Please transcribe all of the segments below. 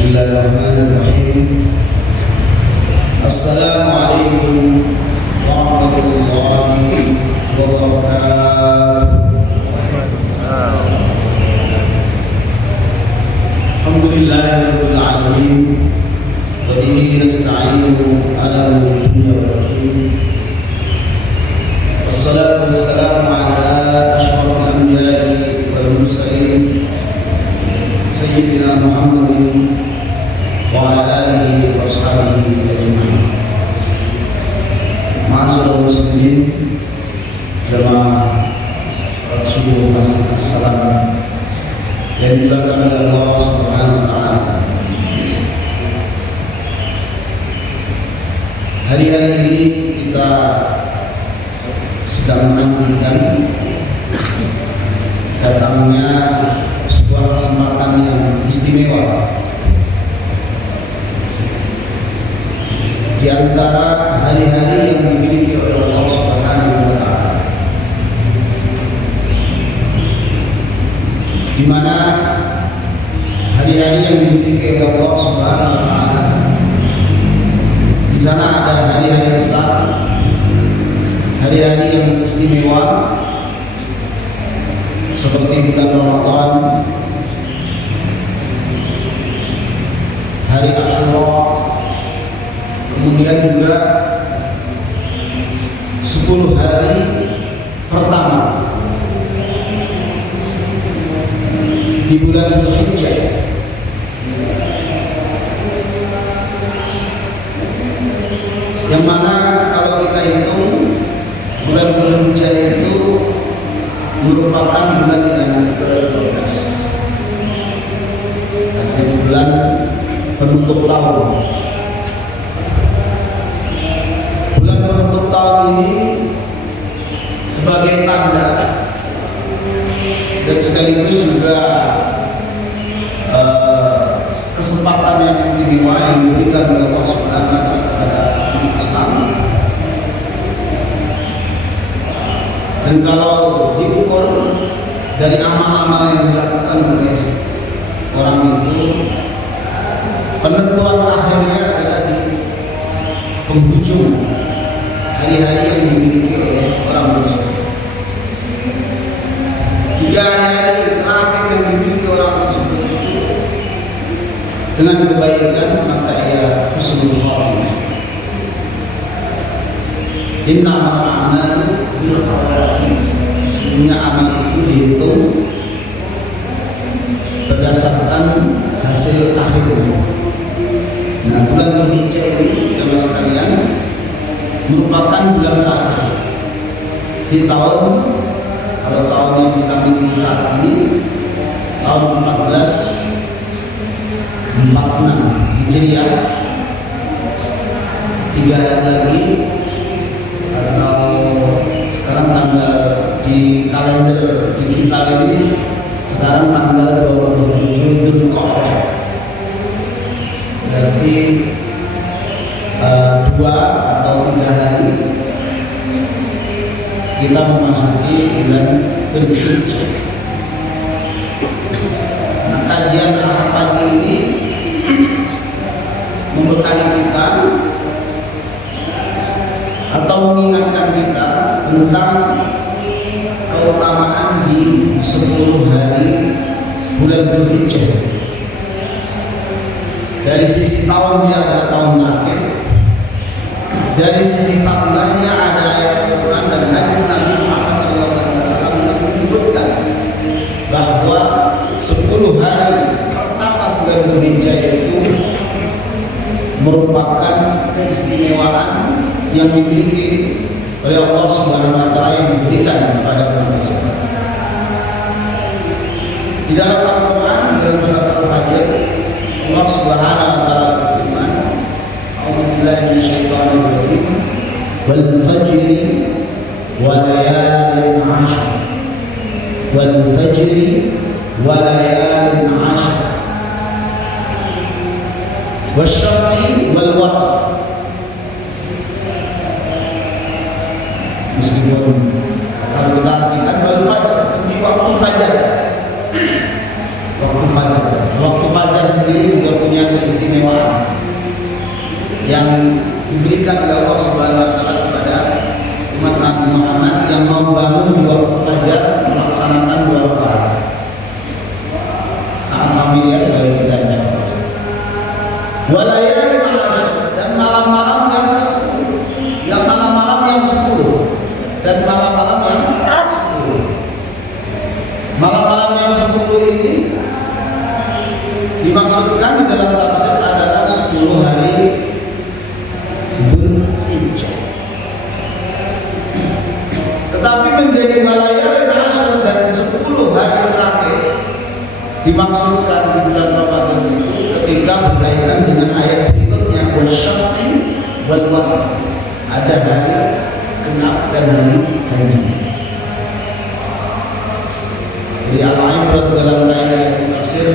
Bismillahirrahmanirrahim. Assalamualaikum warahmatullahi wabarakatuh. Alhamdulillahirabbil alamin. Wa bihi nasta'inu ala umuri dunya wad din. Wassalatu wassalamu ala asyrafil anbiya'i wal mursalin Sayyidina Muhammadin wa ala alihi wa sahbihi ajma'in. Ma'asyiral muslimin, jamaah Rasulullah sallallahu yang dimuliakan oleh Allah Subhanahu wa taala. Hari-hari ini kita sedang menantikan datangnya sebuah kesempatan yang istimewa di antara hari-hari yang dimiliki oleh Allah Subhanahu wa taala, di mana hari-hari yang dimiliki oleh Allah Subhanahu wa taala, di sana ada hari-hari besar, hari-hari yang istimewa seperti bulan Ramadan, hari Asyura, kemudian juga 10 hari pertama di bulan Dzulhijjah, yang mana kalau kita hitung bulan Dzulhijjah itu merupakan bulan yang ke-12, artinya bulan penutup tahun. Bulan penutup tahun ini sebagai tanda dan sekaligus juga kesempatan yang istimewa yang diberikan oleh Allah Subhanahu wa taala kepada umat Islam. Dan kalau diukur dari amal-amal yang dilakukan oleh orang itu, penentuan akhirnya adalah di penghujung hari-hari yang dimiliki oleh orang tersebut. 3 hari terakhir yang dimiliki orang tersebut itu dengan kebaikan, maka ia husnul khatimah. Innamal a'malu bil khawatim. Sesungguhnya amal itu dihitung berdasarkan hasil akhirnya. Nah, bulan Dzulhijjah ini jemaah sekalian merupakan bulan terakhir di tahun. Kalau tahun yang kita miliki saat ini tahun 1446 Hijriah, 3 hari lagi, atau sekarang tanggal di kalender digital ini sekarang tanggal 27 Dzulqa'dah, berarti 2 atau 3 hari kita memasuki bulan Dzulhijjah. Nah, kajian Ahad pagi ini membekali kita atau mengingatkan kita tentang keutamaan di 10 hari bulan Dzulhijjah. Dari sisi tahun dia adalah tahun terakhir, dari sisi fadilahnya ada ayat Al-Quran dan hadis Nabi Muhammad SAW yang menyebutkan bahwa 10 hari pertama bulan Dzulhijjah itu merupakan keistimewaan yang dimiliki oleh Allah Subhanahu wa taala yang diberikan kepada umat Islam. Di dalam Al-Quran, dalam surat Al-Fajr, Allah Subhanahu wa taala berfirman, A'udzubillahi minasyaitonir rajim, wal fajri wa layalin 'ashr, wal fajri wa layalin 'ashr, wasyaf'i wal watr. Meskipun kalau kita artikan wal fajr, waktu fajar. Waktu fajar sendiri juga punya disebutkan di dalam tafsir adalah 10 hari Dzulhijjah. Tetapi menjadi malayalin asyr dan 10 hari terakhir dimaksudkan di bulan Ramadan itu ketika berkaitan dengan ayat berikutnya wasyaf'i wal watr. Ada hari genap dan hari ganjil. Jadi al-ibrat dalam ayat tafsir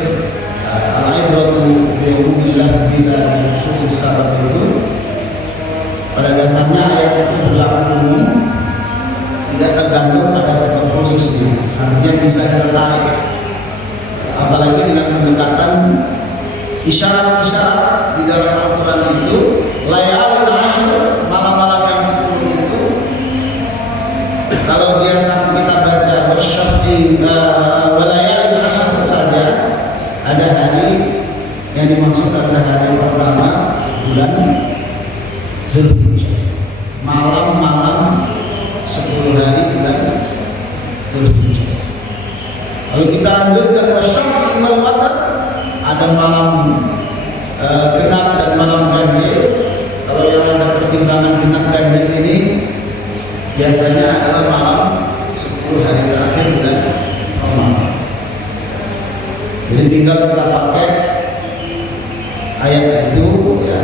al-ibratu bi'umumillah bila khusus sabab itu pada dasarnya ayat itu berlaku umum, tidak tergantung pada sebab khususnya. Artinya bisa kita tarik, apalagi dengan pendekatan isyarat-isyarat di dalam Al-Quran itu. Layalin asyr, malam-malam yang 10 itu, kalau biasa kita baca wasyaf'i walayalin asyr saja, ada hari yang dimaksud adalah hari pertama bulan Dzulhijjah, malam-malam 10 hari bulan Dzulhijjah. Kalau kita lanjutkan wasyaf'i wal watr, ada malam genap dan malam ganjil. Kalau yang ada pertimbangan genap ganjil ini biasanya adalah malam 10 hari terakhir bulan Ramadan. Jadi tinggal kita pakai ayat itu ya,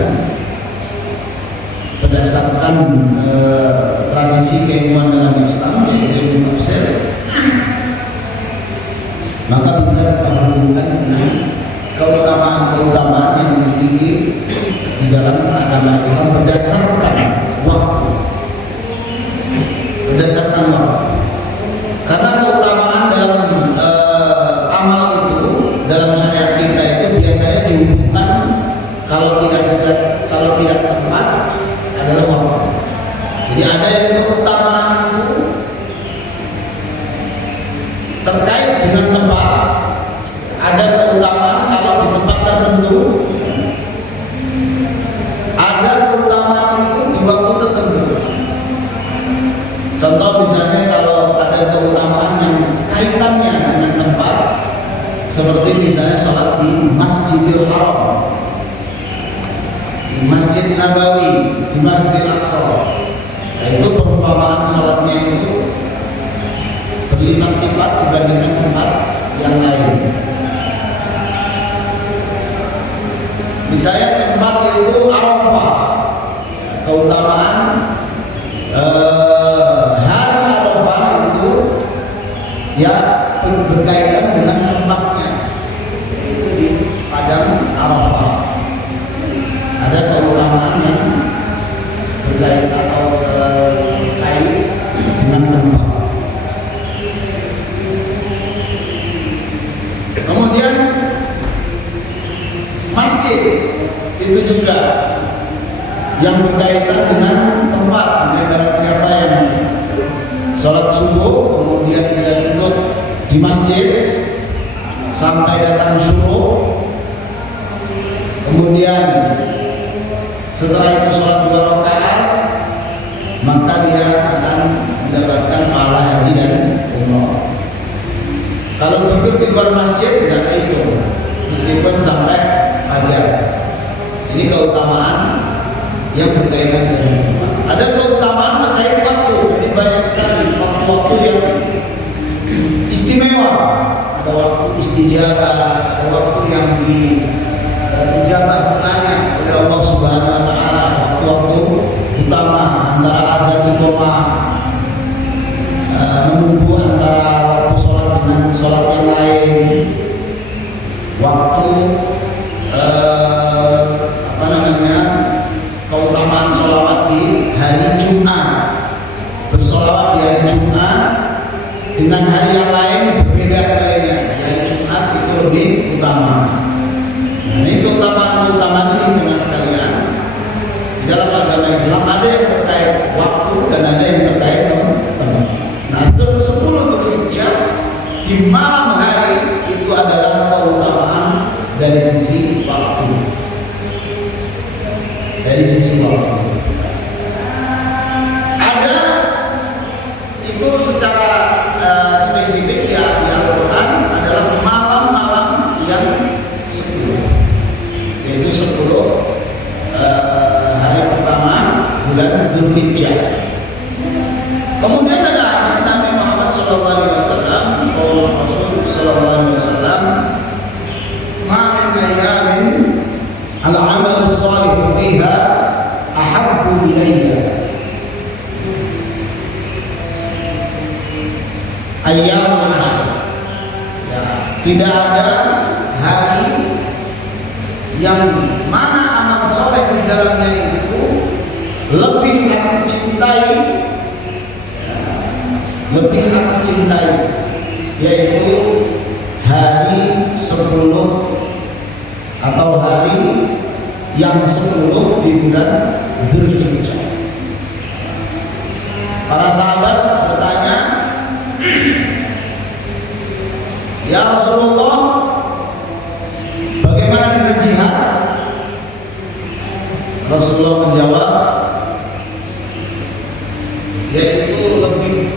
berdasarkan tradisi keilmuan dalam Islam, yaitu ilmu tafsir, maka bisa kita hubungkan dengan keutamaan-keutamaan yang dimiliki di dalam agama Islam berdasarkan waktu. Karena keutamaan dalam amal itu dalam syariat kita itu biasanya dihubungkan kalau tidak tepat adalah waktu. Jadi ada yang keutamaan itu terkait dengan tempat, ada keutamaan kalau di tempat tertentu, ada keutamaan itu di waktu tertentu. Contoh misalnya kalau ada keutamaan yang kaitannya dengan tempat, seperti misalnya sholat di Masjidil Haram, di Masjid Nabawi, di Masjidil Aqsa. Nah, itu perumpamaan sholatnya itu berlipat-lipat dibandingkan tempat yang lain. Misalnya tempat itu Arafah, keutamaan hari Arafah itu ya berkaitan dengan tempatnya, yaitu di padang Arafah. Ada keutamaan yang berkaitan atau terkait dengan tempat. Kemudian masjid itu juga yang berkaitan dengan tempat. Misalnya siapa yang sholat subuh kemudian dia duduk di masjid sampai datang syuruk, kemudian setelah itu sholat 2 rakaat, maka dia akan mendapatkan pahala haji dan umrah. Kalau duduk di luar masjid tidak itu, meskipun sampai fajar. Ini keutamaan yang berkaitan dengan tempat. Ada keutamaan terkait waktu, jadi banyak sekali waktu-waktu yang istimewa. Ada waktu istijabah, ada waktu yang dijabah doanya oleh Allah Subhanahu Wa Taala, waktu utama antara adzan iqamah, menunggu antara waktu sholat dengan sholat yang lain, waktu keutamaan sholawat di hari Jumat, bersolawat di hari Jumat dengan hari yang lain berbeda nilainya. Hari Jumat itu lebih utama. Nah, ini keutamaan ini teman sekalian. Di dalam agama Islam ada yang terkait waktu dan ada yang terkait tempat. Nah, 10 Dzulhijjah di malam hari itu adalah keutamaan dari sisi waktu. Dari sisi waktu ada itu secara spesifik ya di Al-Quran adalah malam-malam yang 10. al-amal salih fiha ahabbu ilayya ayyamul ashr. Ya, tidak ada hari yang mana amal soleh di dalamnya itu lebih aku cintai, yaitu hari 10 atau hari yang 10 di bulan Dzulhijjah. Para sahabat bertanya, ya Rasulullah, bagaimana dengan jihad? Rasulullah menjawab, yaitu lebih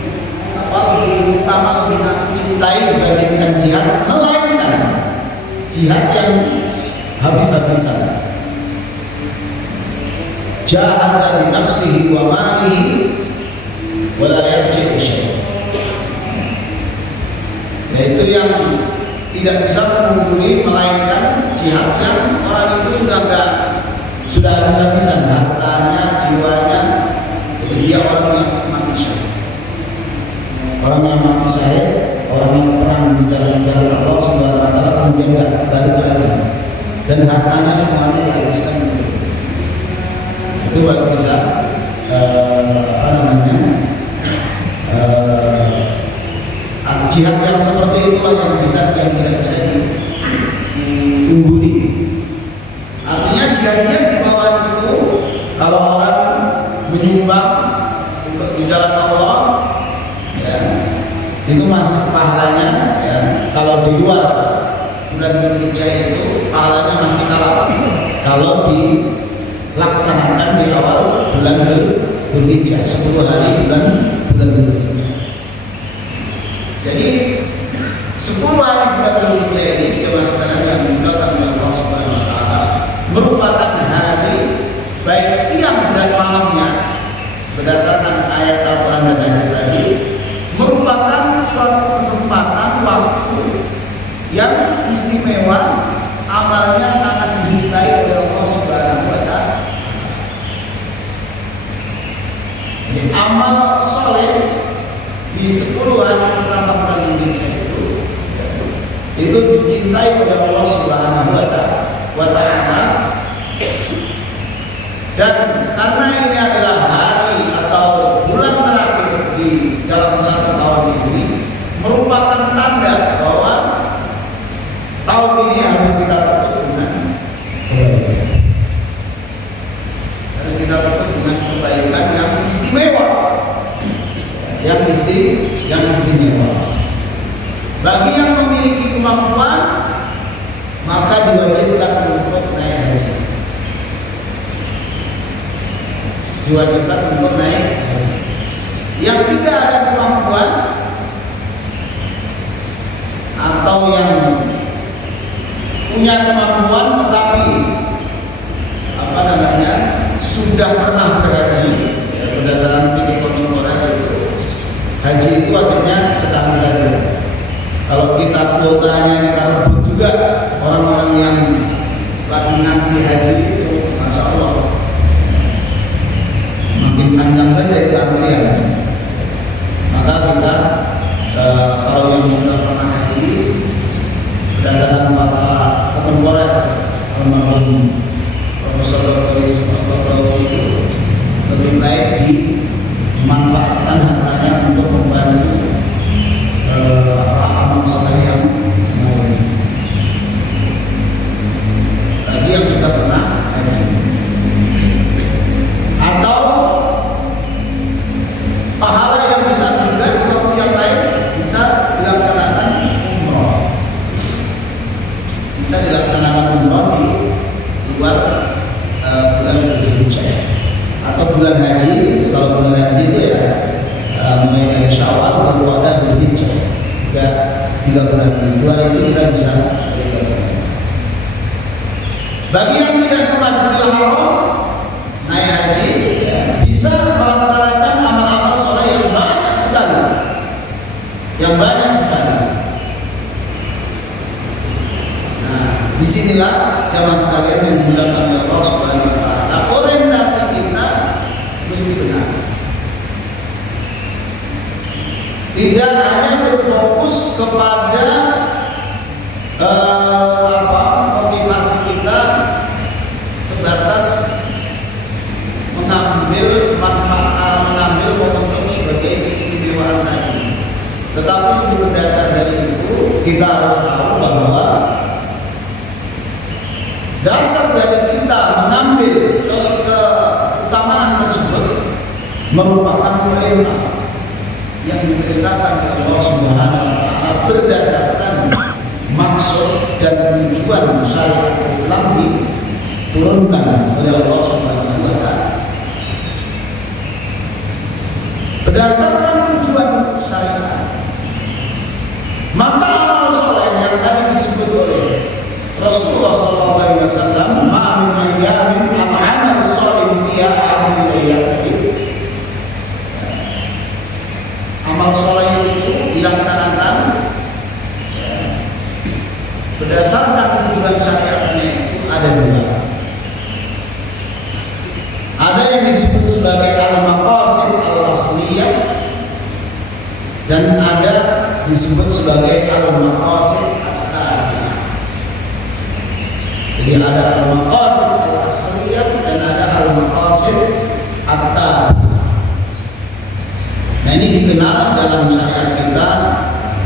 utama, lebih aku cintai dibandingkan jihad, melainkan jihad yang habis-habisan. Jahada bi nafsihi wa malihi wa la yarji'u syai'. Yaitu yang tidak bisa mengungguli, melainkan jihad yang orang itu sudah habis-habisan hartanya, jiwanya. Itu dia orang yang mati syahid. Orang yang mati syahid, orang yang perang di jalan Allah Subhanahu wa taala, kemudian enggak balik lagi dan hartanya semuanya dihabiskan. Itu baru bisa jihad yang seperti itu yang tidak bisa diungguli. Artinya jihad-jihad di bawah itu, kalau orang menyumbang untuk di jalan Allah, ya, itu masih pahalanya. Ya, kalau di luar bulan Dzulhijjah itu pahalanya masih kalah kalau dilaksanakan di awal bulan Dzulhijjah, 10 hari bulan Dzulhijjah. Jadi 10 hari bulan Dzulhijjah ini jelaskan yang dimuliakan oleh Allah Subhanahu wa taala merupakan hari baik siang dan malamnya, berdasarkan ayat Al-Qur'an dan hadis tadi, merupakan suatu kesempatan waktu yang istimewa, amalnya sangat dicintai oleh Allah Subhanahu wa taala. Jadi amal soleh di 10 hari pertama bulan Dzulhijjah itu dicintai oleh Allah Subhanahu wa taala. Dan karena ini adalah hari atau bulan terakhir di dalam satu tahun ini, merupakan tanda bahwa tahun ini harus kita tutup dengan kebaikan. Harus kita tutup dengan kebaikan yang istimewa. Yang istimewa. Bagi yang memiliki kemampuan, maka diwajibkan untuk naik haji. Yang tidak ada kemampuan atau yang punya kemampuan tetapi sudah pernah berhaji, ya, berdasarkan fikih kontemporer itu, haji itu wajibnya sekali saja. Kalau kita kuotanya kita rebut juga orang-orang yang lagi nanti haji itu, masya Allah, makin panjang saja itu antrian. Maka kita kalau yang sudah pernah haji, berdasarkan fatwa kontemporer almarhum Profesor Dr. Yusuf itu, lebih baik dimanfaatkan hartanya untuk membantu amal soleh yang lain. Bagi yang sudah pernah haji, atau pahala yang besar juga di waktu yang lain bisa dilaksanakan umroh. Bisa dilaksanakan umroh di luar bulan Dzulhijjah atau bulan haji. Kalau bulan haji itu ya mulai dari Syawal, Dzulqa'dah, Dzulhijjah, 3 bulan. Di luar itu kita bisa. Bagi yang tidak ke Masjidil Haram naik haji, bisa melaksanakan amal-amal soleh yang banyak sekali, Nah, di disinilah jamaah sekalian yang dimuliakan oleh Allah Subhanahu wa taala, orientasi kita mesti benar. Tidak hanya berfokus kepada motivasi kita sebatas mengambil manfaat, mengambil momentum sebagai keistimewaan tadi. Tetapi berdasar dari itu kita harus tahu bahwa dasar dari kita mengambil keutamaan tersebut merupakan perintah yang diperintahkan oleh Allah Subhanahu wa taala berdasarkan maksud dan tujuan syariat Islam diturunkan oleh Allah Subhanahu wa taala. Berdasarkan tujuan syariat, maka amal soleh yang tadi disebut oleh Rasulullah SAW, ma'amin ayyamin am'amal soleh fiha amin tadi. Amal soleh itu dilaksanakan berdasarkan tujuan syariatnya itu ada dua. Ada yang disebut sebagai al-maqasid al-asliyah dan ada disebut sebagai al-maqasid at-tabi'ah. Jadi ada al-maqasid al-asliyah dan ada al-maqasid at-tabi'ah. Nah, ini dikenal dalam syariat kita,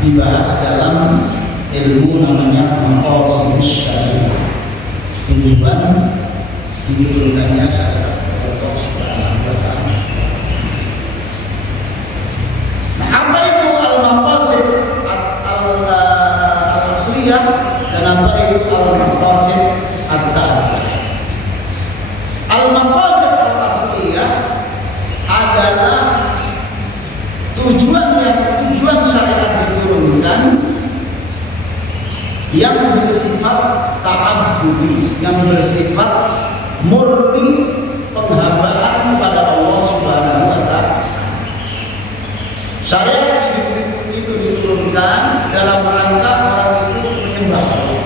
dibahas dalam ilmu namanya maqasid syariah. Tujuan diturunkannya syariat Allah Subhanahu wa taala. Nah, apa itu al-maqasid al-asliyah dan apa itu al-maqasid at-tabi'ah? Al-maqasid al-asliyah adalah tujuan syariat diturunkan yang bersifat ta'abbudi, yang bersifat murni penghambaan kepada Allah Subhanahu wa taala. Syariat itu diturunkan dalam rangka orang itu menyembah Allah,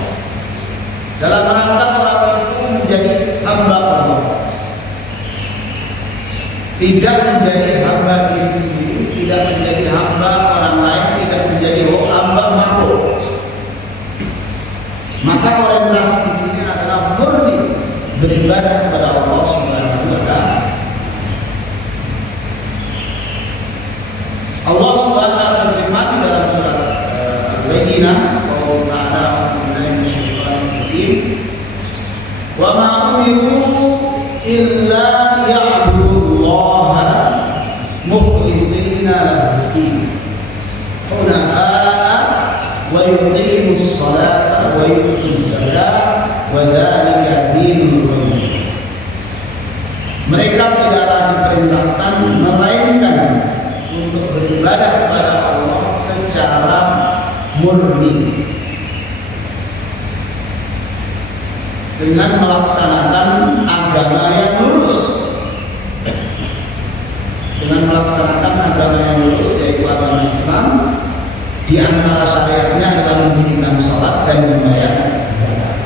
dalam rangka orang itu menjadi hamba Allah, tidak menjadi hamba diri sendiri, tidak menjadi hamba orang lain, tidak menjadi hamba makhluk. Maka orientasi di sini adalah murni beribadah kepada Allah Subhanahu wa taala. Allah Subhanahu wa taala berfirman di dalam surat Al-Baqarah, "Qul ta'ala billahi minasyaitonir rajim. Wa ma umiru illa liya'budullaha mukhlisina lahu-d-din, hunafa'a wa yuqimus salata wa yutuz zakata wa dzalika dinul qayyim." Mereka tidaklah diperintahkan melainkan untuk beribadah kepada Allah secara murni dengan melaksanakan agama yang lurus, dengan melaksanakan agama yang lurus yaitu agama Islam. Di antara syariatnya adalah mendirikan sholat dan membayar zakat.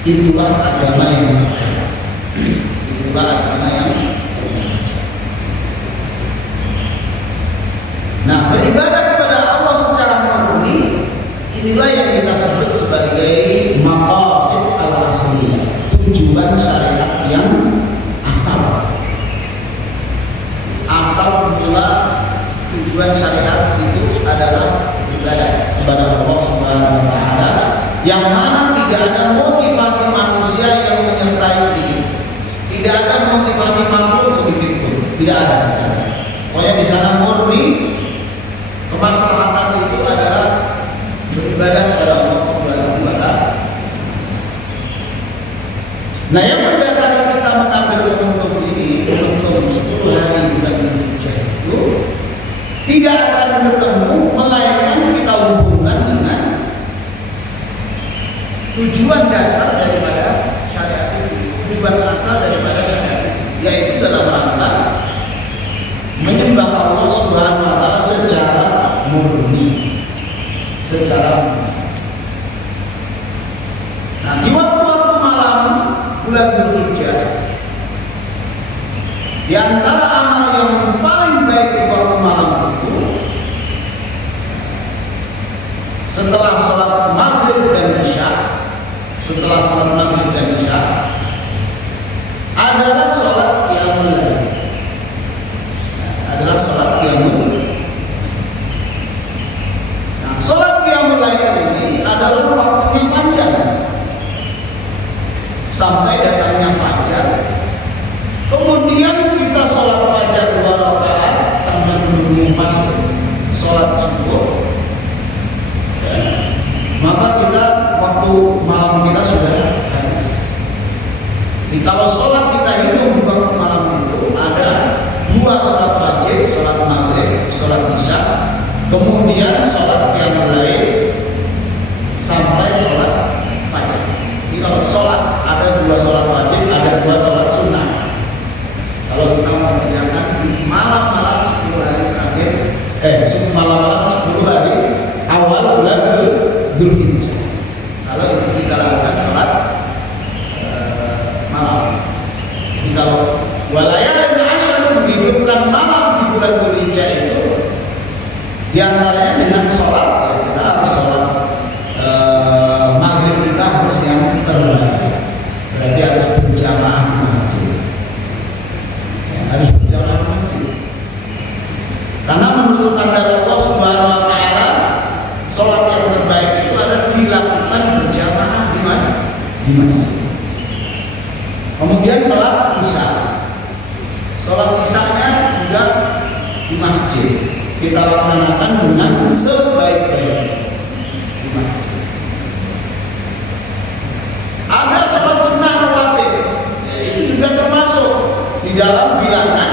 Itulah agama yang benar. Itulah agama yang benar. Nah, beribadah kepada Allah secara murni, inilah yang kita sebut sebagai maqasid al-asliyah, tujuan syariat yang asal. Asal mula tujuan syariat itu adalah beribadah kepada Allah Subhanahu wa taala, yang mana tidak ada motivasi manusia yang menyertai sedikit. Tidak ada motivasi makhluk sedikit pun. Tidak ada di sana. Pokoknya di sana murni kemaslahatan itu adalah beribadah kepada Allah Subhanahu wa taala. Nah, yang berdasarkan kita mengambil momentum ini, momentum 10 hari bulan Dzulhijjah itu tidak akan ketemu melainkan kita hubungkan dengan tujuan dasar daripada syariat itu, tujuan asal daripada syariat itu, yaitu dalam rangka menyembah Allah Subhanahu wa taala secara murni, secara murni. bulan Dzulhijjah, di antara amal yang paling baik di waktu malam itu, setelah sholat maghrib dan isya, adalah sholat qiyamul lail. Nah, sholat qiyamul lail ini adalah waktunya panjang sampai datangnya fajar. Kemudian kita sholat fajar 2 rakaat sambil menunggu masuk sholat subuh. Maka kita waktu malam kita sudah habis. Jadi kalau sholat kita hitung di waktu malam itu ada 2 sholat wajib, sholat maghrib, sholat isya, kemudian sholat qiyamul lail sampai sholat fajar. Jadi kalau sholat ada 2 sholat wajib, ada 2 sholat sunnah. Kalau kita mengerjakan di malam-malam 10 hari terakhir, malam-malam 10 hari awal bulan Dzulhijjah. Kalau itu kita lakukan sholat malam. Jadi kalau walayalin asyr menghidupkan malam di bulan Dzulhijjah itu, diantaranya dengan sholat, kita harus sholat maghrib kita harus yang terbaik. Berarti harus berjamaah di masjid. Harus berjamaah di masjid. Karena menurut standar Allah Subhanahu wa taala, sholat yang terbaik itu adalah dilakukan berjamaah di masjid. Kemudian sholat isya. Sholat isyanya juga di masjid. Kita laksanakan dengan sebaik-baiknya di masjid. Ada sholat sunnah rawatib, itu juga termasuk di dalam bilangan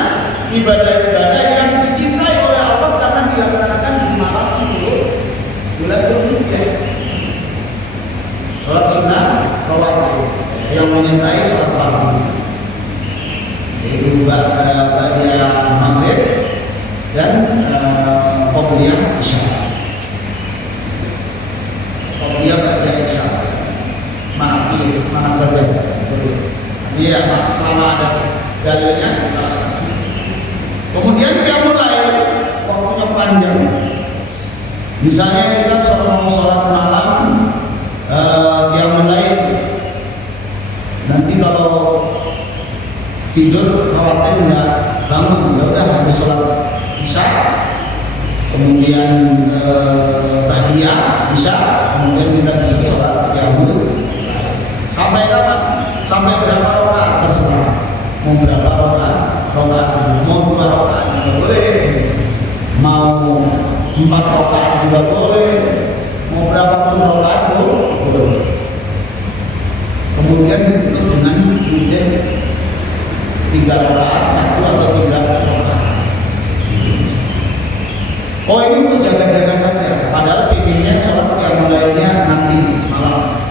ibadah-ibadah yang dicintai oleh Allah karena dilaksanakan di malam 10 bulan Dzulhijjah. Sholat sunnah rawatib yang menyertai sholat fardu, yaitu ba'da maghrib dan qobliyah isya. Qobliyah ba'da isya. Mana saja boleh. Iya, selama ada dalilnya kita laksanakan. Kemudian qiyamul lail waktunya panjang. Misalnya kita mau sholat malam qiyamul lail, nanti kalau tidur khawatir nggak bangun, ya udah habis sholat isya, kemudian ba'diyah isya, kemudian kita bisa sholat qiyamul lail. Sampai kapan? Sampai berapa rakaat terserah. Mau berapa rakaat saja. Mau 2 rakaat juga boleh. Mau 4 rakaat juga boleh. Mau berapa pun rakaat boleh. Kemudian ditutup dengan witir 3 rakaat, 1 atau 3 rakaat. Oh, ini untuk jaga-jaga saja. Padahal pinginnya sholat yang mulainya nanti malam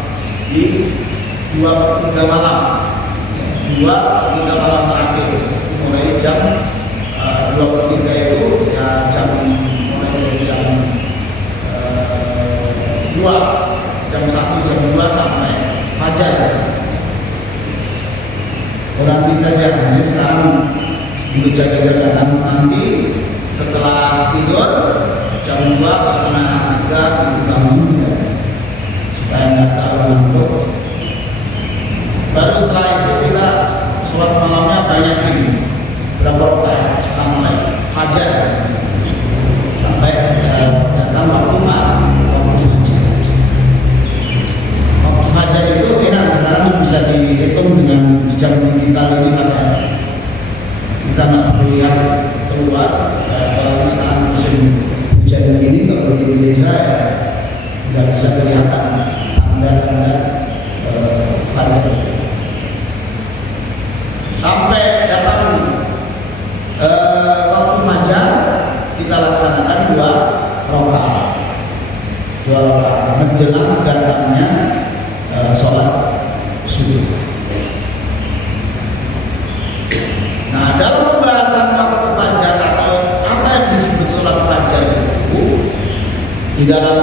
di 2-3 malam, 2-3 malam terakhir, mulai jam 2/3 itu ya mulai dari jam 2, jam 1, jam 2 sampai fajar. Nanti saja, ini sekarang untuk jaga-jaga nanti setelah tidur jam 2 atau setengah 3 itu bangun ya, supaya nggak terlalu ngantuk. Baru setelah itu kita sholat malamnya banyakin berapa rakaat sampai fajar, sampai datang waktu fajar. Waktu fajar itu enak, sekarang bisa dihitung dengan jam digital ini, maka kita nggak perlu lihat keluar. Kalau sekarang musim hujan ini, kalau di Indonesia nggak bisa kelihatan tanda-tanda fajar. Sampai datang waktu fajar, kita laksanakan 2 rakaat menjelang datangnya sholat subuh. Nah, dalam pembahasan waktu fajar atau apa yang disebut sholat fajar itu, di dalam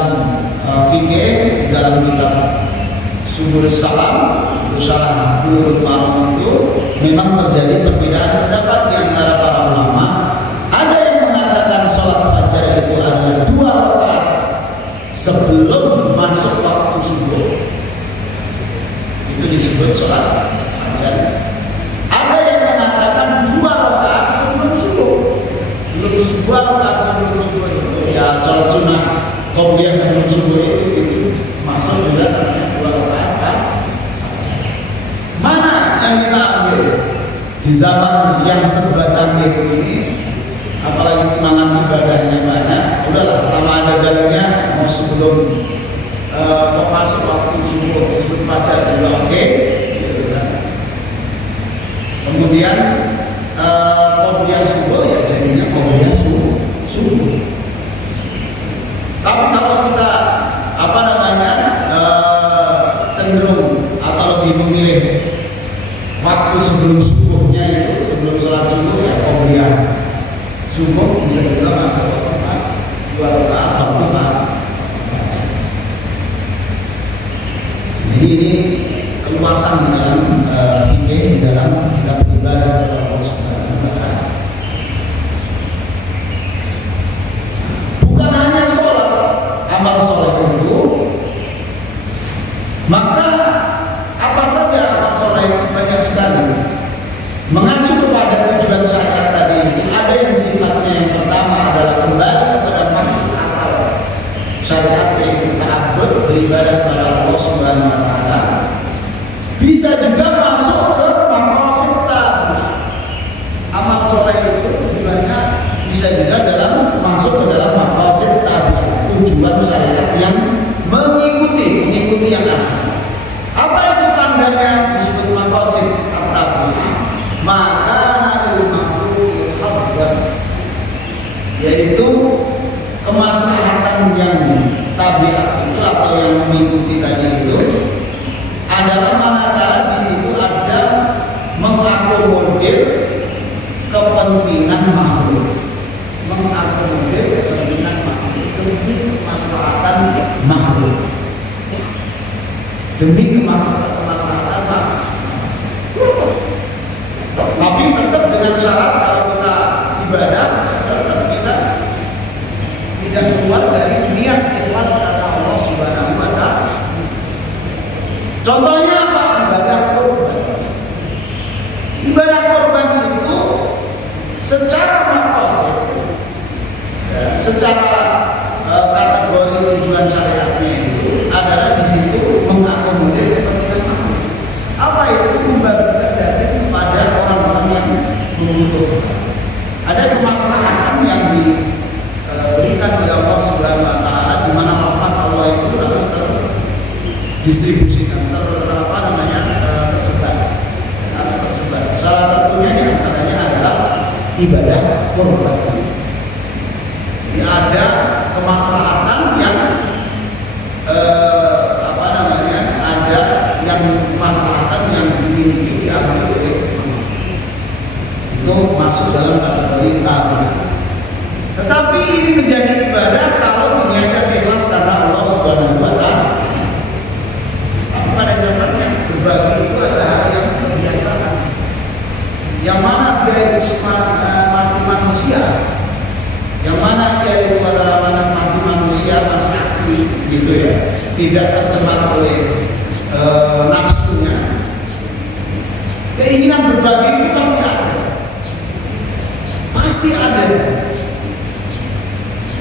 fikih, dalam kitab Subul Salam salah menurut para itu memang terjadi perbedaan pendapat di antara para ulama. Ada yang mengatakan sholat fajar itu adalah 2 rakaat sebelum masuk waktu subuh, itu disebut sholat fajar. Ada yang mengatakan 2 rakaat sebelum subuh, belum 2 rakaat sebelum subuh itu ya sholat sunnah qobliyah sebelum subuh itu masuk juga namanya 2 rakaat kan? Mana yang kita ambil di zaman yang serba canggih ini, apalagi semangat ibadahnya banyak? Udahlah, selama ada dalilnya mau sebelum mau masuk waktu subuh disebut fajar juga oke. Kemudian qobliyah subuh ya jadinya qobliyah subuh. Tapi kalau kita cenderung atau lebih memilih waktu sebelum subuhnya itu, sebelum sholat subuh ya qobliyah subuh bisa juga masuk 2 rakaat waktu fajar. Jadi ini keluasan dalam fikih, di dalam kitab ibadah Allah Subhanahu wa Ta'ala. Bukan hanya sholat, amal sholat itu, maka apa saja amal sholat itu banyak sekali. Mengacu kepada tujuan syariat tadi itu, ada yang sifatnya yang pertama adalah kembali kepada maksud asal syariat, yaitu ta'abbud, beribadah kepada Allah Subhanahu wa Ta'ala. Bisa juga masuk ke maqasid tadi. Amal soleh itu tujuannya bisa juga masuk ke dalam maqasid tadi, tujuan syariat yang mengikuti yang asal. Apa itu tandanya disebut maqasid tadi? Maka nadul makhluk habban, yaitu kemaslahatan yang tabiat itu atau yang mengikuti tadi itu adalah manakala di situ ada mengakomodir kepentingan makhluk, demi kemaslahatan makhluk, demi kemaslahatan makhluk. Tapi tetap dengan syarat kalau kita ibadah tetap kita tidak keluar dari niat ikhlas karena Allah Subhanahu wa Ta'ala. Contohnya apa? Ibadah korban. Ibadah korban itu secara maqasid, secara kategori tujuan syariatnya itu adalah di situ mengakomodir kepentingan makhluk. Apa itu? Membagikan daging kepada orang-orang yang membutuhkan. Ada kemaslahatan yang diberikan oleh Allah Subhanahu wa Ta'ala, di mana rahmat Allah itu harus terdistribusikan, tersebar. Salah satunya di antaranya adalah ibadah korban. Ini ada kemaslahatan yang ada yang kemaslahatan yang dimiliki diambil oleh itu masuk dalam kategori tabiat. Tetapi ini menjadi ibadah kalau niatnya ikhlas karena Allah Subhanahu wa Ta'ala. Pada dasarnya berbagi itu adalah hal yang kebiasaan, yang mana dia itu masih manusia, yang mana dia itu adalah masih manusia, masih asli gitu ya, tidak tercemar oleh nafsunya. Keinginan berbagi itu pasti ada.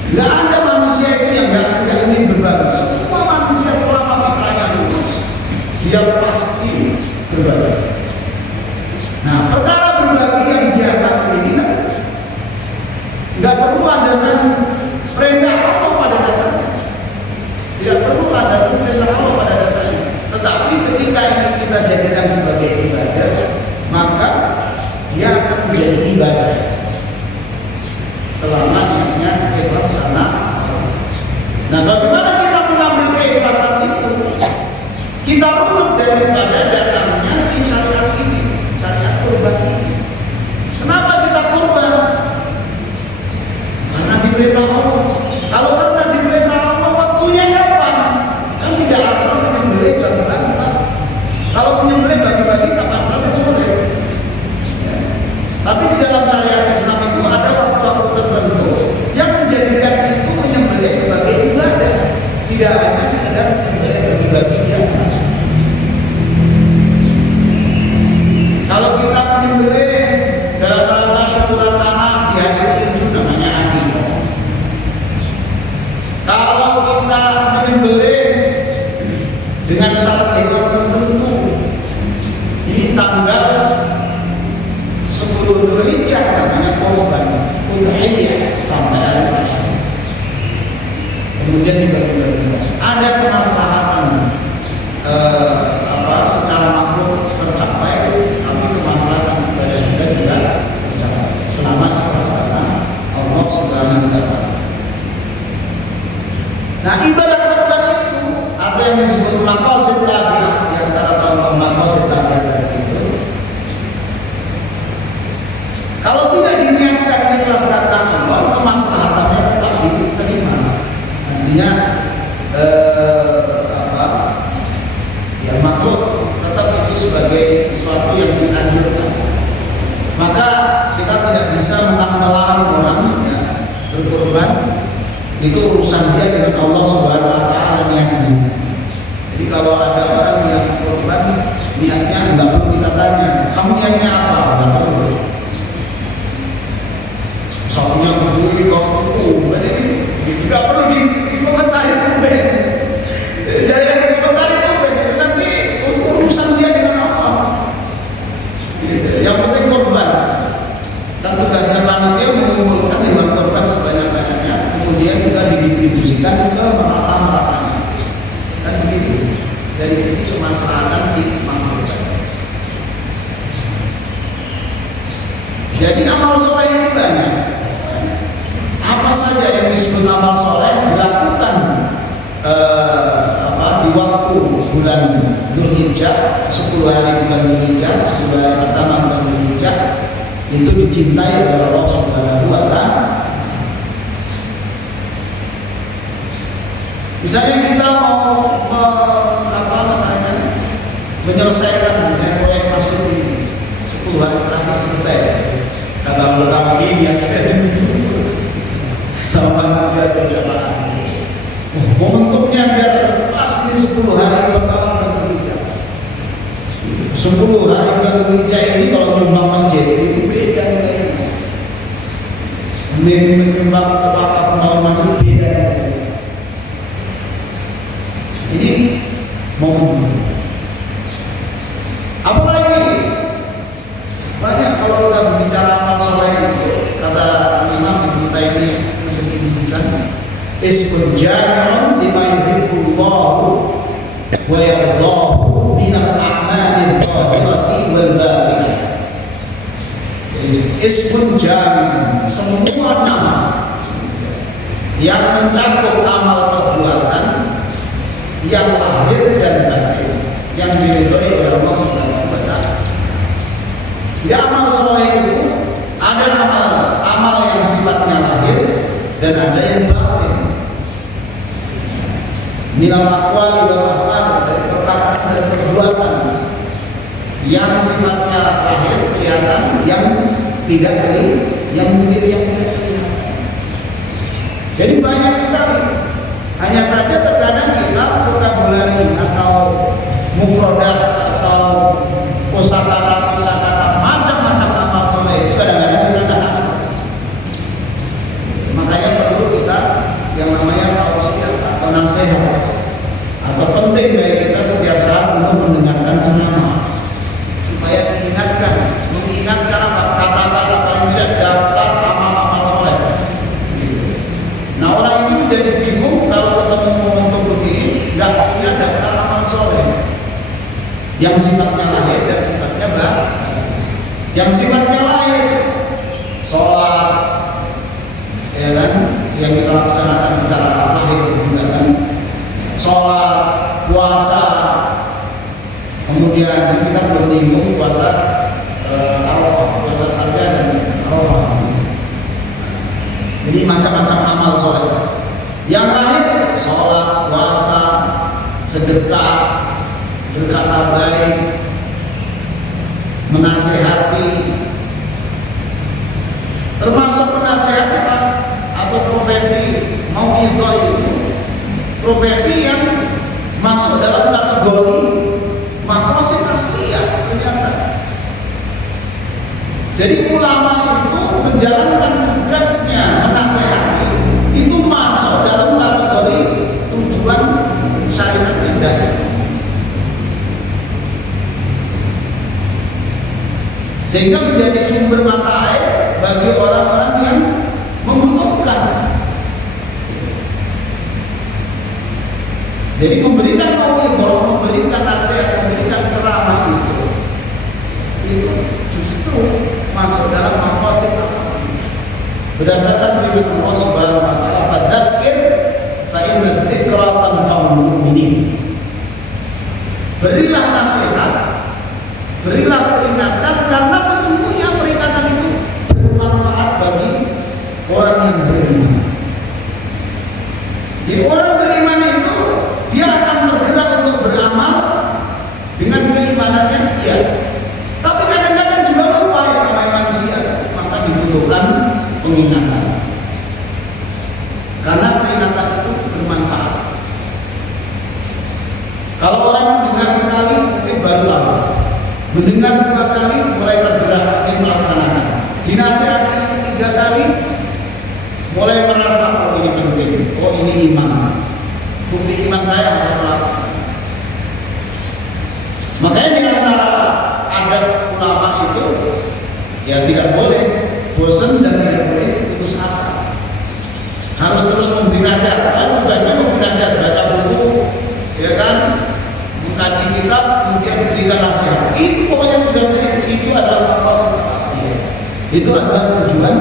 Nggak ada manusia itu yang nggak ingin berbagi. Semua manusia selama fitrahnya lurus, dia pasti berbagi. Nah, perkara berbagi yang biasa ini nggak perlu landasan perintah Allah pada dasarnya, tidak perlu landasan perintah Allah pada dasarnya. Tetapi ketika ini kita jadikan sebagai ibadah, maka dia akan menjadi ibadah selama niatnya ikhlas karena. Nah, bagaimana kita mengambil keikhlasan itu? Kita runut daripada menyembelih dalam rangka syukuran anak di hari ke-7 namanya akikah. Kalau kita menyembelih dengan syarat tertentu di tanggal 10 Dzulhijjah namanya korban udhiyah sampai hari Asyura. Kemudian dibagi-bagi. Ada kemaslahatan secara makhluk tercapai, tapi kemaslahatan ibadah kita juga tercapai selama kemaslahatan Allah Subhanahu wa Ta'ala. Nah, ibadah korban itu atau yang disebut maqasid tabi'ah, di antara contoh maqasid tabi'ah tadi itu, kalau tidak diniatkan diikhlaskan karena Allah, kemaslahatannya tetap diterima. Nantinya ya makhluk tetap itu sebagai sesuatu yang dianjurkan. Maka kita tidak bisa melarang orang ya, berkorban. Itu urusan dia dengan Allah Subhanahu wa Ta'ala niatnya. Jadi kalau ada orang yang korban niatnya nggak perlu kita tanya, kamu niatnya apa? Nggak perlu. Soalnya kedui kau ini nggak perlu dikomentari tuh. Jadi yang dikomentari tuh itu nanti urusan dia dengan Allah. Yang penting korban. Dan tugasnya panitia mengumpulkan hewan korban sebanyak-banyaknya, kemudian juga didistribusikan semerata-meratanya. Dan begitu dari sisi kemaslahatan si makhluk. Jadi amal soleh ini banyak. Apa saja yang disebut amal soleh dilakukan di waktu bulan Dzulhijjah, 10 hari bulan Dzulhijjah, 10 hari pertama bulan Dzulhijjah, itu dicintai oleh Allah Subhanahu wa Ta'ala. Misalnya kita mau menyelesaikan misalnya proyek masjid ini 10 hari terakhir selesai. Kata pertama ini yang saya sama manusia berjamaah. Momentumnya biar pas di 10 hari pertama bulan Dzulhijjah. 10 hari bulan Dzulhijjah ini kalau jumlah masjid itu beda nilainya. Jumlah wakaf masjid beda nilainya. Ini momen. Apalagi banyak kalau kita bicara amal soleh itu, kata Imam Ibnu Taimiyah mendefinisikan ismun jami'un lima yuhibbullahu wa yardahu minal a'malil zahirati wal batinah. Ismun jami'un, semua nama yang mencakup amal perbuatan yang lahir dan batin yang diridhoi oleh Allah Subhanahu wa Ta'ala. Di amal soleh itu ada amal yang sifatnya lahir dan ada yang batin. Minal aqwali wal af'al, dari perkataan dan perbuatan yang sifatnya lahir kelihatan, yang tidak yang tidak kelihatan. Jadi banyak sekali. Hanya saja terkadang kita vokabulari atau mufrodat atau kosakata macam-macam amal soleh itu kadang-kadang kita tidak tahu. Makanya perlu kita yang namanya tausiah atau nasihat, atau penting bagi kita setiap saat untuk mendengarkan ceramah supaya mengingatkan apa kata-kata paling tidak daftar amal-amal soleh. Nah, orang itu menjadi bingung kalau ketemu momentum begini nggak punya daftar amal soleh yang sifatnya lahir dan sifatnya batin. Yang sifatnya lahir sholat, ya kan, yang kita laksanakan secara lahir juga kan, sholat, puasa, kemudian kita berlindung puasa Arafah, puasa Arafah dan Arafah. Jadi macam-macam amal soleh. Yang lahir sholat, puasa, sedekah, berkata baik, menasehati, termasuk menasehati atau profesi mau itu profesi yang masuk dalam kategori maqasid asliyah ternyata. Jadi ulama itu menjalankan tugasnya menasehati itu masuk dalam kategori tujuan syariat yang dasar. Sehingga menjadi sumber mata air bagi orang-orang yang membutuhkan. Jadi memberikan mau'izah, memberikan nasihat, memberikan ceramah itu justru masuk dalam maqasid. Berdasarkan firman Allah Subhanahu wa taala, "Fadzakir fa inna dzikra tanfa'ul mu'minin." Berilah nasihat, berilah peringatan karena sesungguhnya peringatan itu bermanfaat bagi orang yang beriman. Jadi orang beriman itu dia akan tergerak untuk beramal dengan keimanannya, iya. Tapi kadang-kadang juga lupa yang namanya manusia, maka dibutuhkan pengingatan. Karena peringatan itu bermanfaat. Kalau orang mendengar sekali mungkin baru tahu, mendengar 2 kali mulai tergerak ingin melaksanakan, dinasihati 3 kali mulai merasa oh ini penting, oh ini iman, bukti iman saya harus melakukan. Makanya di antara adab ulama itu ya tidak boleh bosan dan tidak boleh putus asa. Harus terus memberi nasihat. Tugasnya memberi nasihat, baca buku, ya kan, mengkaji kitab, kemudian memberikan nasihat. Itu pokoknya tugasnya. Itu adalah apa pasti. Itu adalah tujuan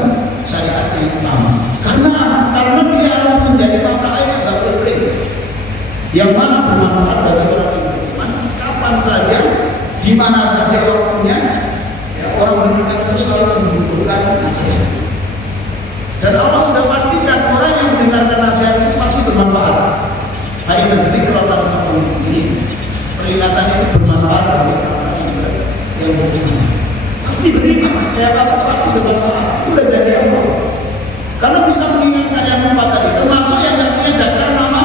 syariat yang utama. Karena dia harus menjadi mata air yang tak boleh kering, yang mana bermanfaat bagi orang yang beriman. Kapan saja, di mana saja waktunya, ya, orang beriman itu selalu membutuhkan nasihat. Dan Allah sudah pastikan orang yang mendengarkan nasihat itu pasti bermanfaat. Fa'inna dzikra tanfa'ul mu'minin. Peringatan itu bermanfaat bagi orang yang beriman. Pasti beriman, kayak apa pasti bermanfaat. Udah jadi Allah. Karena bisa mengingatkan yang 4 tadi, termasuk yang tidak punya daftar nama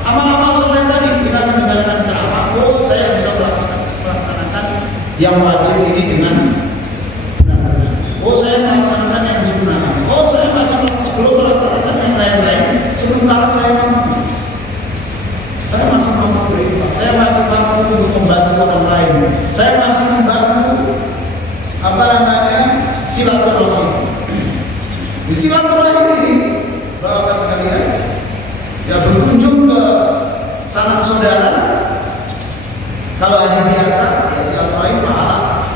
amal-amal soleh tadi, dengan mendengarkan ceramah, oh saya bisa melaksanakan yang wajib ini dengan benar-benar. Oh saya melaksanakan yang sunnah. Oh saya masih sebelum melaksanakan yang lain-lain, sementara saya mampu. Saya masih mampu beribadah. Saya masih mampu untuk membantu orang lain. Saya masih membantu silaturahmi. Di silaturahmi ini, Bapak sekalian, ya berkunjung ke sanak saudara. Kalau hari biasa, ya silaturahmi pahala.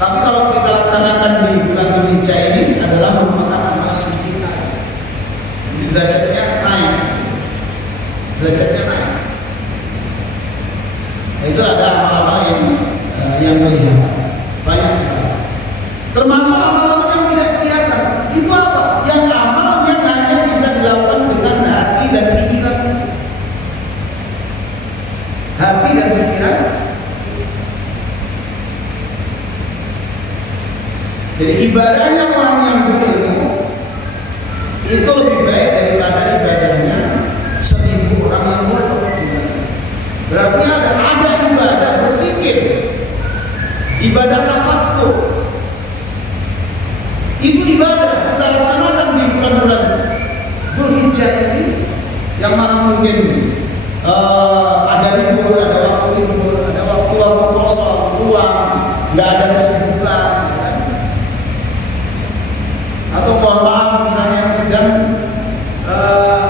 Tapi kalau kita laksanakan di bulan Dzulhijjah ini adalah merupakan amal yang dicintai. Derajatnya naik. Nah, itu ada amal-amal yang melihat banyak sekali. Termasuk amal-amal yang tidak kelihatan. Itu apa? Yang amal yang hanya bisa dilakukan dengan hati dan pikiran. Hati dan pikiran. Jadi ibadahnya orang yang berilmu itu lebih baik daripada ibadahnya 1000 orang yang bodoh. Berarti ada ibadah berpikir, ibadah tafakkur. Itu ibadah kita laksanakan di bulan-bulan Dzulhijjah ini, yang mana mungkin ada libur, ada waktu libur, ada waktu kosong, luang, nggak ada kesibukan, kan? Atau mohon maaf misalnya yang sedang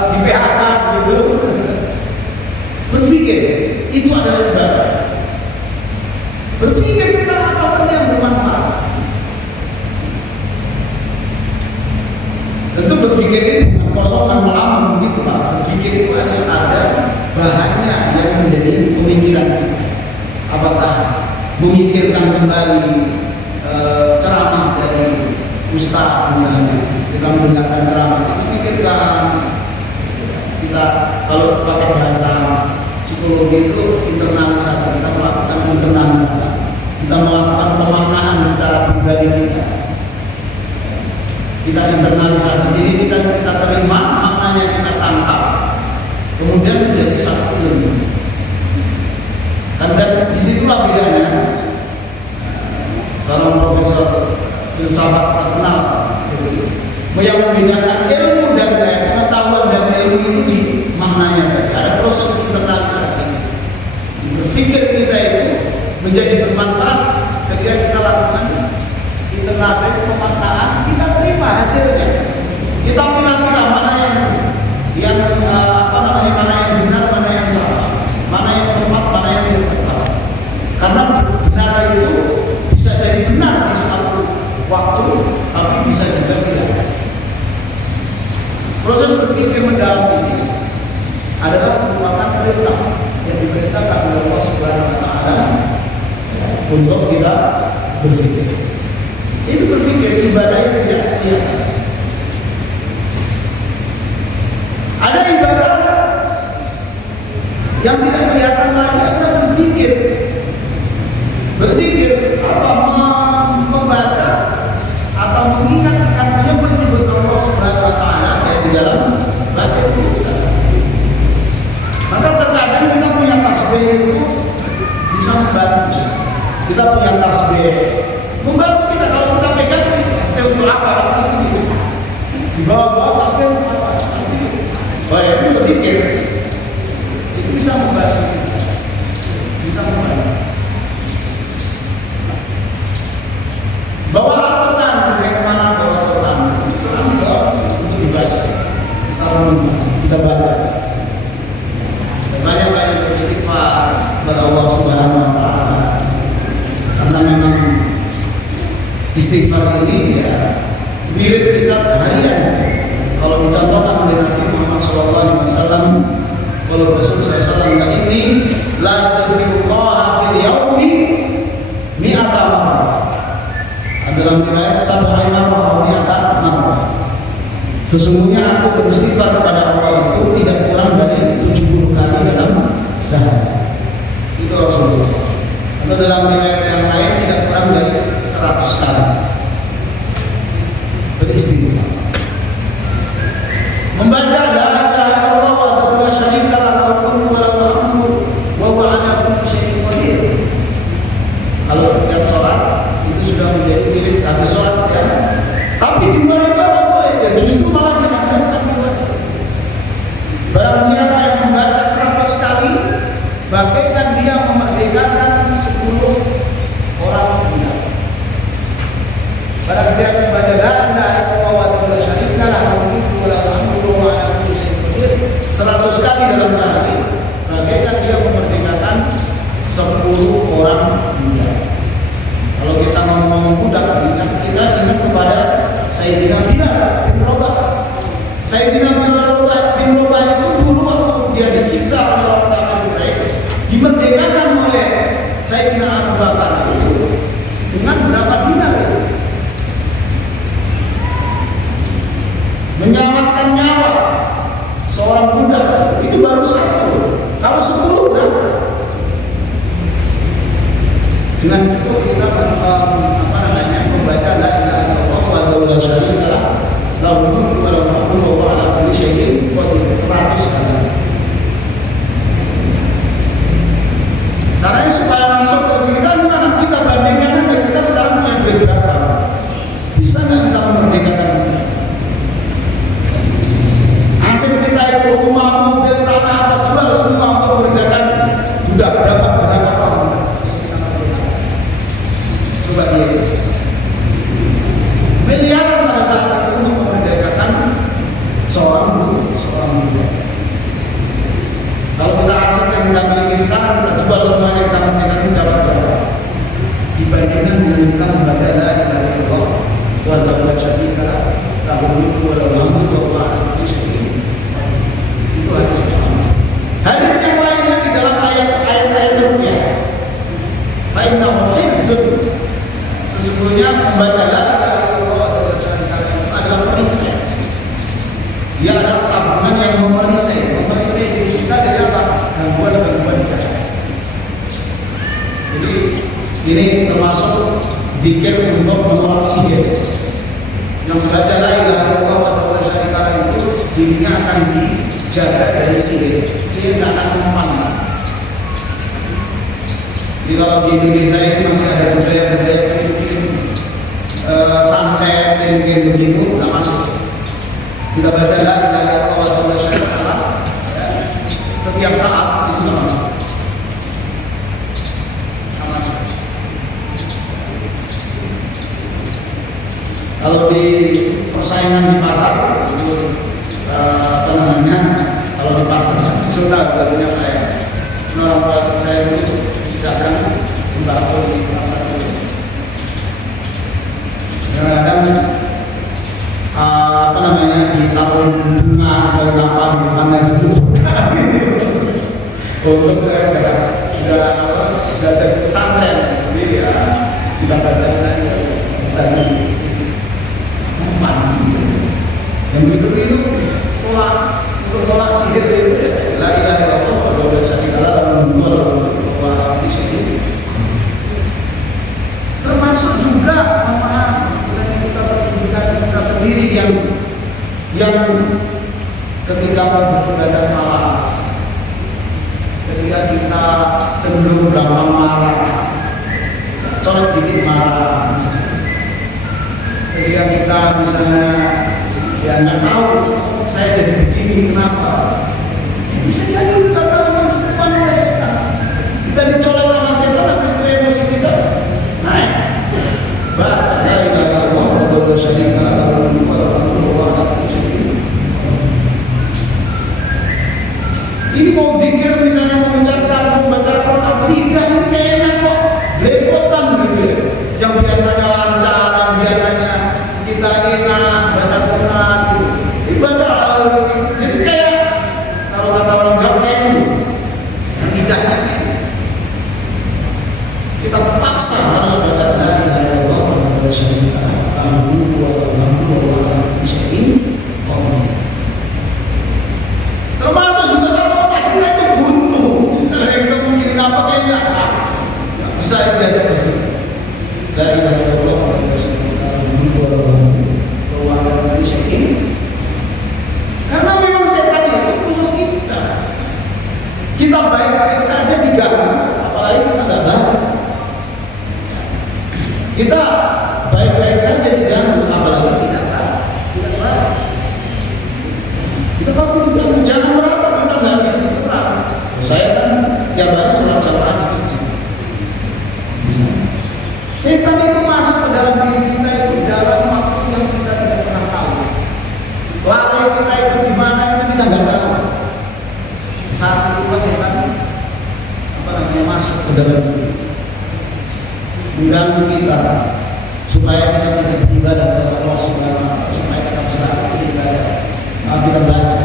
di PHK gitu, berpikir itu adalah ibadah. Berpikir tentang apa saja yang bermanfaat. Tentu berpikir ini kosongan melamun gitu Pak. Berpikir itu harus ada bahannya yang menjadi pemikiran. Apakah memikirkan kembali ceramah dari ustaz misalnya, kita mendengarkan ceramah, kita pikirkan, kita kalau pakai bahasa psikologi itu internalisasi, kita melakukan internalisasi, kita melakukan pemaknaan secara pribadi kita. Kita internalisasi, jadi kita terima maknanya, kita tangkap, kemudian menjadi satu ilmu. Dan disitulah bedanya seorang profesor filsafat terkenal. Yang membedakan ilmu dan pengetahuan dan ilmu itu di maknanya. Ada proses internalisasi. Berpikir kita itu menjadi bermanfaat ketika kita lakukan internalisasi pemaknaan, kita terima hasilnya. Kita pilih-pilih mana yang mana yang benar, mana yang salah, mana yang tepat, mana yang tidak tepat. Karena benar itu bisa jadi benar di suatu waktu, tapi bisa juga tidak. Proses berpikir mendalam ini adalah merupakan perintah yang diperintahkan oleh Allah Subhanahu wa Ta'ala untuk kita berpikir. Itu berpikir ibadah itu tidak kelihatan. Ada ibadah yang tidak kelihatan lagi adalah berpikir. Berpikir atau membaca atau mengingat-ingat menyebut Allah Subhanahu wa Ta'ala di dalam batin kita. Maka terkadang kita punya tasbih itu bisa membantu. Kita punya tasbih membantu kita kalau kita pegang untuk apa? Pasti di bawah tasbih apa? Pasti. Oh ya, itu berpikir itu bisa membantu. Bisa membantu. Bawa Al-Quran, misalnya kemana bawa Al-Quran? Untuk dibaca. Kita baca. Banyak-banyak beristighfar kepada Allah Subhanahu wa Ta'ala. Karena memang istighfar ini ya wirid kita harian. Kalau dicontohkan oleh Nabi Muhammad SAW, kalau Rasul SAW ini la astaghfirullah fil yaumi mi'ata marrah. Dalam riwayat sab'ai marrah mi'ata marrah. Sesungguhnya aku beristighfar kepada Allah itu tidak kurang dari 70 kali dalam sehari. Itu Rasulullah. Atau dalam riwayat yang lain tidak kurang dari 100 kali beristighfar. Membaca la ilaha illallah wa la syarika lahu wa lahu al-hamdu wa huwa ala kulli syai'in qadir. Kalau setiap sholat itu sudah menjadi milik habis sholat kan. Tapi di mana boleh ya justru malah dianjurkan ibadah. Barang siapa yang membaca 100 kali, bagaikan dia memerdekakan 10 orang muda. Barang siapa yang membaca la ilaha illallah wa la syarika lahu wa lahu al-hamdu wa ala kulli syai'in qadir 100 kali dalam sehari, bagaikan dia memerdekakan 10 orang muda. Kalau kita ngomong budak, kita ingat kepada Sayyidina Bilal bin Rabah. Sayyidina Bilal bin Rabah itu dulu waktu dia disiksa oleh orang kafir Quraisy, dimerdekakan oleh Sayyidina Abu Bakar itu dengan berapa dinar itu? Menyelamatkan nyawa seorang budak itu baru 1. Kalau 10 berapa? Dengan cukup kita membaca la ilaha illallah wa la syarika lahu wa lahu al-hamdu wa huwa ala kulli syai'in qadir 100 kali. Caranya supaya masuk ke kita gimana? Kita bandingkan aja kita sekarang punya duit berapa? Bisa nggak kita memerdekakan? Hasil kita itu rumah, mobil, tanah, atau jual semua untuk memerdekakan budak dapat berapa tahun? Coba dia miliaran pada saat itu untuk memerdekakan seorang muda. Kalau kita aset yang kita miliki sekarang kita jual semuanya, kita merdekakan dapat berapa? Dibandingkan dengan kita membaca la ilaha illallah wa la syarika lahu wa lahu al-hamdu wa huwa ala kulli syai'in. Itu hadis pertama. Hadis yang lainnya di dalam ayat-ayat ruqyah. Fa innahu hifzun. Sesungguhnya membaca la ilaha illallah wa la syarika lahu adalah perisai. Dia adalah tabungan yang memerisai diri kita dari apa? Gangguan-gangguan kita. Jadi ini termasuk zikir untuk menolak sihir. Yang membaca la ilaha illallah wa la syarika lahu itu dirinya akan dijaga dari sihir. Sihir tidak akan mempanah. Jadi kalau di Indonesia itu masih ada budaya-budaya yang kayak begitu nggak masuk. Kita baca la ilaha illallah wa la syarika lah setiap saat itu nggak masuk. Nggak masuk. Kalau di persaingan di pasar itu apa namanya? Kalau di pasar masih sunnah biasanya kayak orang saya itu dagang sembako di pasar itu. Kadang-kadang apa namanya ditaruh bunga dari lapan bukannya sebelum untuk saya sudah jadi pesantren, jadi ya kita baca aja misalnya dan begitu untuk tolak sihir itu la ilaha illallah wa la syarika lahu termasuk juga misalnya kita terpublikasi kita sendiri yang ketika mau beribadah malas, ketika kita cenderung gampang marah, colek dikit marah, ketika kita misalnya ya nggak tahu saya jadi begini kenapa, bisa jadi karena memang sepan oleh setan, kita dicolek sama setan habis itu emosi kita naik. Baca la ilaha illallah wa la syarika lahu ini mau zikir misalnya membaca Quran tidak ini kayaknya kok belepotan gitu ya. Yang biasanya lancar, yang biasanya kita baca Quran gitu. Ini baca jadi kayak kalau kata orang Jawa kayak itu yang tidaknya kita paksa harus baca la ilaha illallah wa la syarika lahu wa la termasuk juga kalau otak kita itu buntu, misalnya kita mikirin apa kayaknya bisa aja la ilaha illallah wa la syarika lahu wa la karena memang setan itu musuh kita. Kita baik-baik saja diganggu, apalagi kita nggak baik. Kita baik-baik saja diganggu, apalagi tidak baik. Kita pasti diganggu. Jangan merasa kita nggak sih diserang. Saya kan tiap hari sholat jamaah di masjid. Setan itu masuk ke dalam diri kita itu dalam waktu yang kita tidak pernah tahu. Lalai kita itu di mana itu kita nggak tahu. Saat itulah setan masuk ke dalam diri, mengganggu kita supaya kita tidak beribadah kepada Allah Subhanahu wa Ta'ala, supaya kita tidak beribadah. Kita baca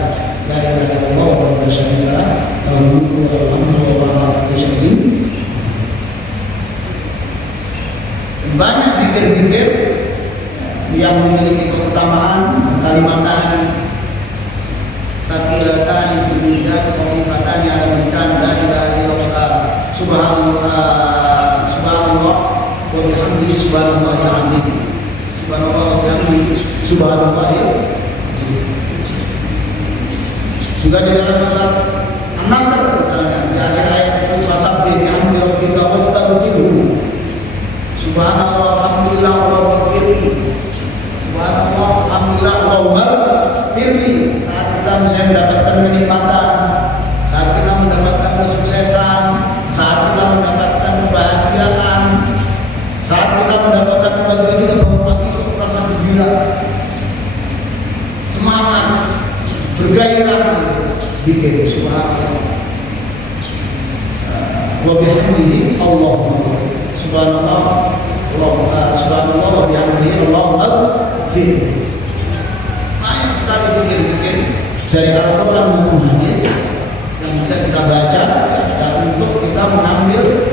la ilaha illallah wa la syarika lahu wa la banyak zikir-zikir yang memiliki keutamaan kalimatan sakilatan fil mizan khafifatan 'ala lisan la ilaha illallah subhanallah wa bihamdihi subhanallahil azim subhanallah wa bihamdihi subhanallahil juga di dalam surat An-Nasr misalnya di akhir ayat itu fasabbih bihamdi rabbika wastaghfirhu subhanallah alhamdulillah wa ghafirli subhanallah alhamdulillah wa ghafirli. Saat kita misalnya mendapatkan kenikmatan, saat kita mendapatkan kesuksesan, saat kita mendapatkan kebahagiaan, saat kita mendapatkan kebahagiaan, kita bangun pagi itu merasa gembira, semangat, bergairah, dikir subhanallah wa bihamdihi Allahumma subhanallah subhanallah wa bihamdihi Allahu akbar. Banyak sekali dikir-dikir dari Al-Quran maupun hadis yang bisa kita baca dan untuk kita mengambil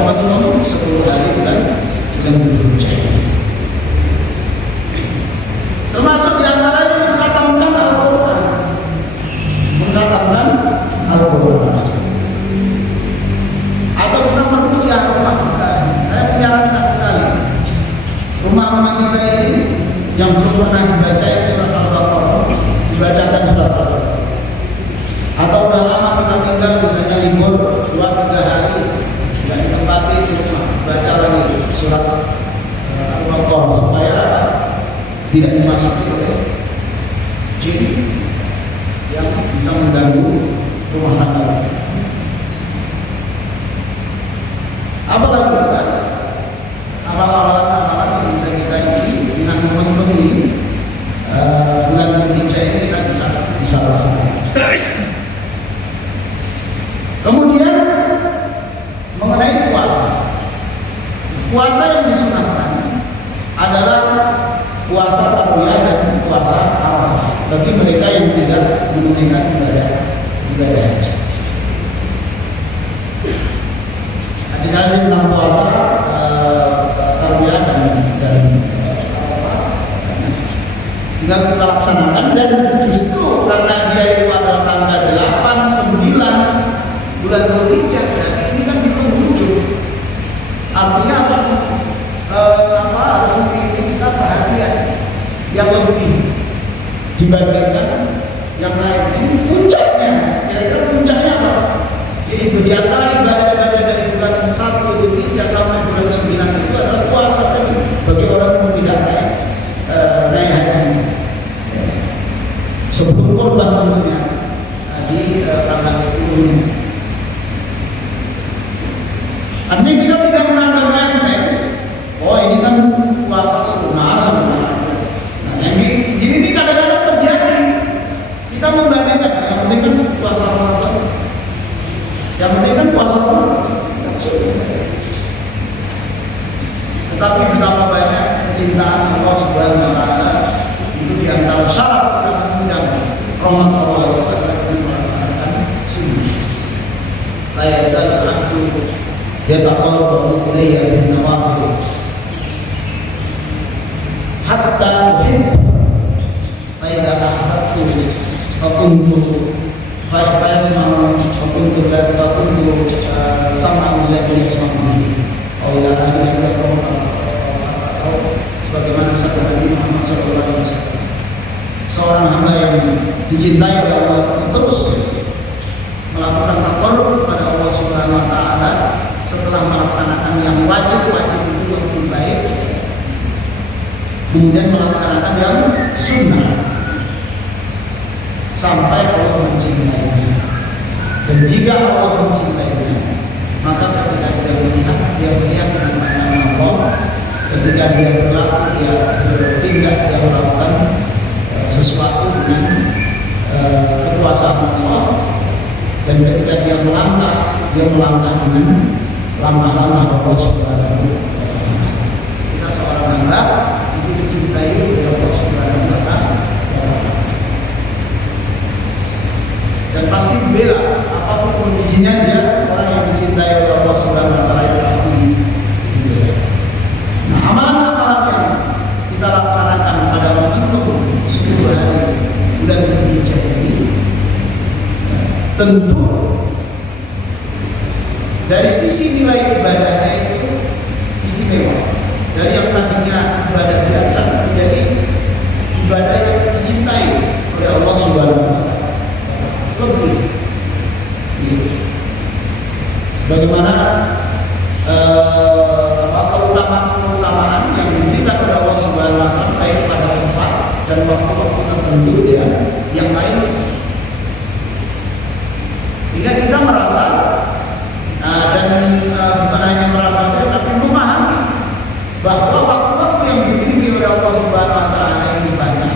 momentum 10 hari bulan Dzulhijjah. Termasuk di antaranya mengkhatamkan Al-Quran. Mengkhatamkan Al-Quran. Atau kita merujuk rumah kita. Saya menyarankan sekali rumah-rumah kita ini yang belum pernah dibaca surat Al-Baqarah, dibacakan surat Al-Baqarah. Atau udah lama kita tinggal misalnya libur 2-3 hari dan ditempati di rumah baca lagi surat Al-Baqarah supaya tidak dimasuki oleh jin yang bisa mengganggu rumah tangga. Apalagi amalan-amalan yang bisa kita isi dengan momen ini, bulan Dzulhijjah ini kita bisa laksanakan. Kemudian mengenai puasa yang disunahkan adalah puasa Tarwiyah dan puasa Arafah bagi mereka yang tidak menunaikan ibadah haji. Hadis tentang puasa Tarwiyah dan Arafah tinggal kita laksanakan, dan justru karena dia itu adalah tanggal 8, 9 bulan Dzulhijjah, berarti ini kan di penghujung. Artinya harus memiliki kita perhatian yang lebih dibandingkan yang lain. Ini puncaknya, kira-kira puncaknya apa? Jadi di antara ibadah-ibadah dari bulan 1 Dzulhijjah sampai bulan 9 itu adalah puasa tadi bagi orang yang tidak naik haji. Sebelum korban tentunya di tanggal 10. Artinya kita tidak menanggap enteng. Oh, ini kan puasa sunnah. Nah, ini kadang-kadang terjadi. Kita membandingkan, yang penting kan puasa Ramadan, yang penting kan puasa Ramadan. Tetapi betapa banyak kecintaan Allah Subhanahu wa Ta'ala itu di antara syarat kita mengundang rahmat Allah itu adalah melaksanakan sunnah. La yazal abdu yataqarrabu ilayya bin nawafil hatta uhibba fa idza ahbabtu fa kuntu fa yasma'u fa kuntu sam'an alladhi yasma'u bihi aw ila akhirih sebagaimana sabda Nabi Muhammad SAW. Seorang hamba yang dicintai oleh Allah terus melakukan taqarrub kepada Allah Subhanahu wa Ta'ala setelah melaksanakan yang wajib-wajib itu yang baik, kemudian melaksanakan yang sunnah sampai Allah mencintainya. Dan jika Allah mencintainya, maka ketika dia melihat dengan pandangan Allah, ketika dia berlaku, dia bertindak, dia melakukan sesuatu dengan kekuasaan Allah, dan ketika dia melangkah dengan langkah-langkah Allah Subhanahu wa Ta'ala. Kita seorang hamba itu dicintai oleh Allah Subhanahu wa Ta'ala, dan pasti bela apapun kondisinya. Dia orang yang dicintai oleh Allah Subhanahu wa Ta'ala itu pasti dibela. Nah, amalan-amalan yang kita laksanakan pada momentum 10 hari bulan Dzulhijjah ini tentu dari sisi nilai ibadahnya itu istimewa. Dari yang tadinya ibadah biasa menjadi ibadah yang dicintai oleh Allah Subhanahu wa Ta'ala. Lebih bagaimana keutamaan yang diberikan oleh Allah Subhanahu wa Ta'ala baik pada tempat dan waktu-waktu tertentu yang lain, sehingga kita merasa dan bukan hanya merasa saja, tapi memahami bahwa waktu-waktu yang dimiliki oleh Allah Subhanahu wa Ta'ala ini banyak,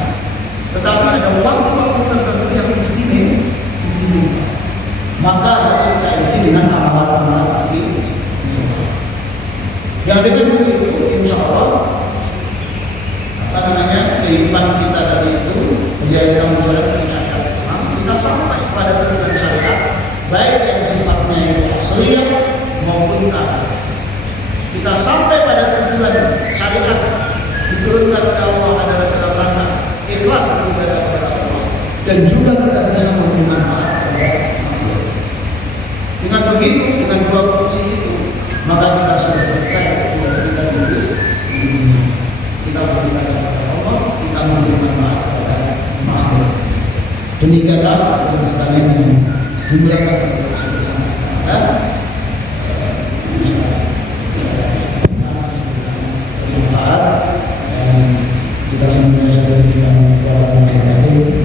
tetapi ada waktu-waktu tertentu yang istimewa. Maka harus kita isi dengan amalan-amalan istimewa. Yang dengan begitu, insya Allah kehidupan kita tadi itu menjadi kita menjalankan syariat Islam, kita sampai pada tujuan syariat, baik yang sifatnya itu asli maupun tak. Kita sampai pada tujuan syariat diturunkan oleh Allah adalah dalam rangka ikhlas beribadah kepada Allah, dan juga kita bisa memberi manfaat kepada Allah. Dengan begitu, dengan dua fungsi itu, maka kita sudah selesai tugas kita dulu. Kita beribadah kepada Allah, kita memberi manfaat kepada makhluk. Demikianlah kita sekalian yang dimuliakan oleh Allah Subhanahu wa Ta'ala. Bermanfaat dan kita semua nasta'inuka wa nastaghfiruka